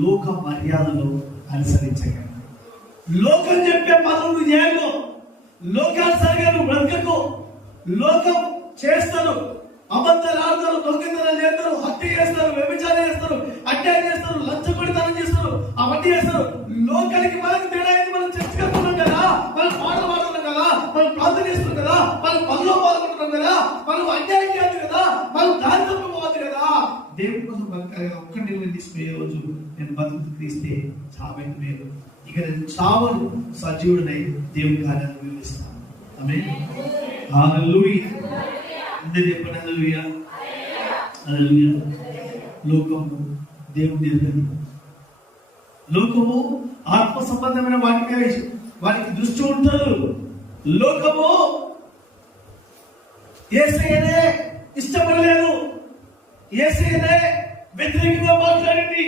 లోక మర్యాదలు అనుసరించగలరు. లోకం చెప్పే పనులు చేయకు, లోకానుసారిగా నువ్వు బ్రతకకు. లోకం చేస్తారు, అబద్ధాలు ఆడతారు, దొంగతనం చేస్తారు, హత్య చేస్తారు, వ్యభిచారం చేస్తారు, అన్యాయం చేస్తారు, లంచగొడితనం చేస్తారు, అవన్నీ చేస్తారు. లోకానికి మనకి తేడా అయింది. మనం చర్చకెళ్తున్నాం కదా, మనం పాటలు పాడుతున్నాం కదా, మనం ప్రార్థన చేస్తున్నాం కదా, మనం పనిలో పాల్గొంటున్నాం కదా, మనం అన్యాయం చేయదు కదా, మనం దారి తప్పిపోవద్దు కదా. దేవుడి కోసం బతకాలి. ఒక్క నిర్ణయం తీసుకునే రోజు నేను బతుకు తీస్తే చావైన మేలు. ఇక నేను చావను, సజీవుడనై దేవుడి కార్యాలను వివరిస్తాను. ఆమేన్. హల్లెలూయా. అందరూ చెప్పండి హల్లెలూయా. హల్లెలూయా. లోకము దేవుని ఎరుగదు. లోకము ఆత్మ సంబంధమైన వాటికి దృష్టి ఉంటారు. లోకము యేసయ్యనే ఇష్టపడలేదు, యేసయ్యనే వ్యతిరేకంగా మాట్లాడింది.